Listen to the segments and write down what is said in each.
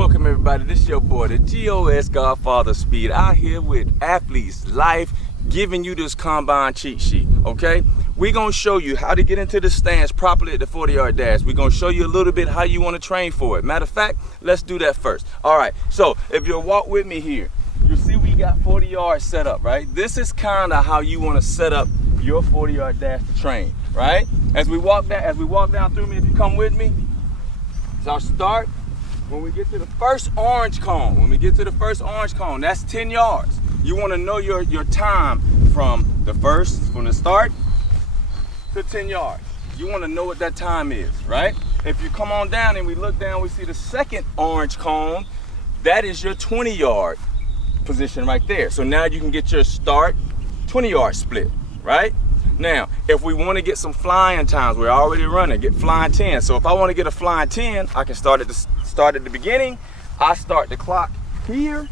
Welcome everybody, this is your boy, the GOS Godfather Speed, out here with Athletes Life, giving you this combine cheat sheet, okay? We're gonna show you how to get into the stance properly at the 40-yard dash. We're gonna show you a little bit how you wanna train for it. Matter of fact, let's do that first. All right, so if you'll walk with me here, you see we got 40 yards set up, right? This is kinda how you wanna set up your 40-yard dash to train, right? As we walk down through me, if you come with me, so I'll start. When we get to the first orange cone, that's 10 yards. You want to know your time from the start to 10 yards. You want to know what that time is, right? If you come on down and we look down, we see the second orange cone. That is your 20-yard position right there. So now you can get your start 20-yard split, right? Now, if we want to get some flying times, we're already running, get flying 10. So if I want to get a flying 10, I can start at the beginning. I start the clock here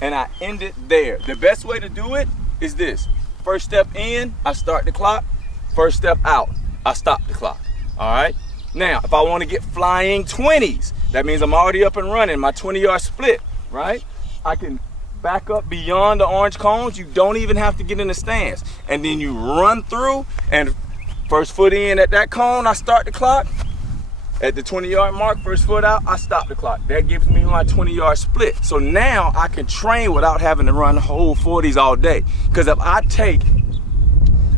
and I end it there. The best way to do it is this. First step in, I start the clock. First step out, I stop the clock. All right? Now, if I want to get flying 20s, that means I'm already up and running, my 20-yard split, right? I can back up beyond the orange cones. You don't even have to get in the stance. And then you run through and first foot in at that cone, I start the clock. At the 20-yard mark, first foot out, I stop the clock. That gives me my 20-yard split. So now I can train without having to run whole 40s all day. Because if I take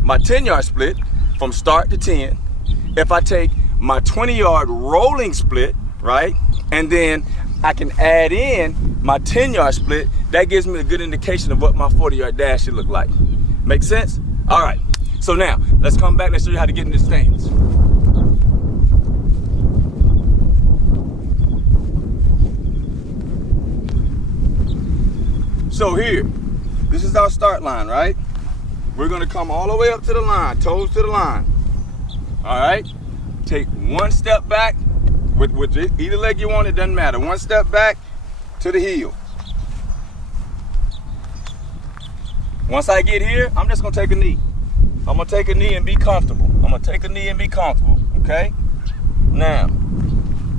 my 10-yard split from start to 10, if I take my 20-yard rolling split, right, and then I can add in my 10-yard split, that gives me a good indication of what my 40-yard dash should look like. Make sense? All right. So now, let's come back. Let's show you how to get in the stance. So here, this is our start line, right? We're gonna come all the way up to the line, toes to the line. All right? Take one step back, with either leg you want, it doesn't matter. One step back to the heel. Once I get here, I'm just gonna take a knee. I'm gonna take a knee and be comfortable. Okay? Now,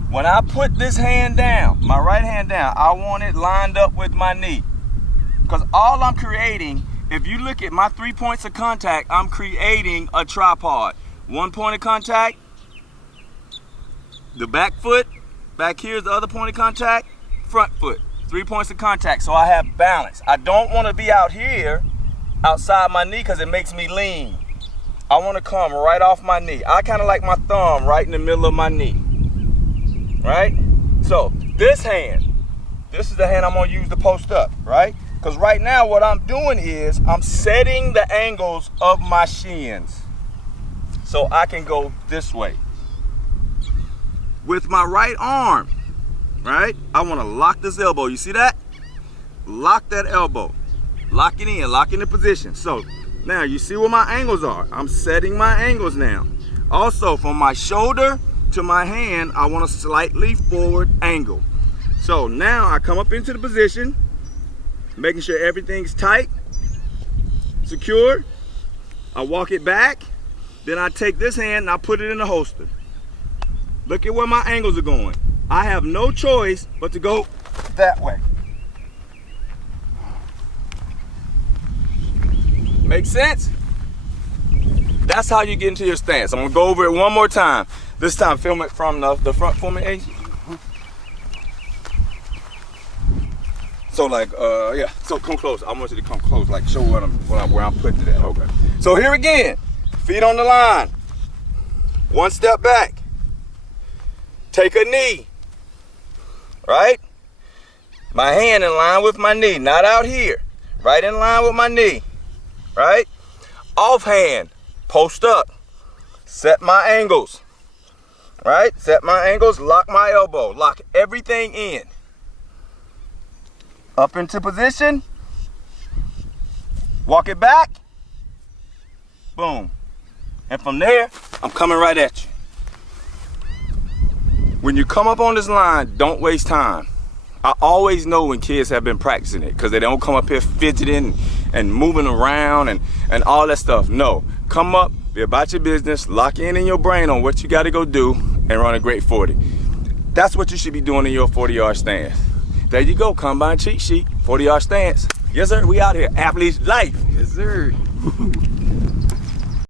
when I put this hand down, my right hand down, I want it lined up with my knee. Because all I'm creating, if you look at my 3 points of contact, I'm creating a tripod. 1 point of contact, the back foot, back here is the other point of contact, front foot, 3 points of contact, so I have balance. I don't want to be out here, outside my knee, because it makes me lean. I want to come right off my knee. I kind of like my thumb right in the middle of my knee, right? So this hand, this is the hand I'm going to use to post up, right? Because right now what I'm doing is I'm setting the angles of my shins so I can go this way. With my right arm, right, I want to lock this elbow. You see that? Lock that elbow. Lock it in, lock in the position. So now you see where my angles are. I'm setting my angles now. Also, from my shoulder to my hand, I want a slightly forward angle. So now I come up into the position, making sure everything's tight, secure. I walk it back, then I take this hand and I put it in the holster. Look at where my angles are going. I have no choice but to go that way. Make sense? That's how you get into your stance. I'm gonna go over it one more time. This time film it from the front for me, Ace. So like, yeah, so come close. I want you to come close, like show where I'm putting it at. Okay. So here again, feet on the line. One step back. Take a knee, right? My hand in line with my knee, not out here. Right in line with my knee, right? Offhand, post up. Set my angles, right? Set my angles, lock my elbow, lock everything in. Up into position, walk it back, boom. And from there, I'm coming right at you. When you come up on this line, don't waste time. I always know when kids have been practicing it because they don't come up here fidgeting and moving around and all that stuff. No, come up, be about your business, lock in your brain on what you got to go do and run a great 40. That's what you should be doing in your 40-yard stance. There you go, combine cheat sheet, 40-yard stance. Yes, sir, we out here, Athletes Life. Yes, sir.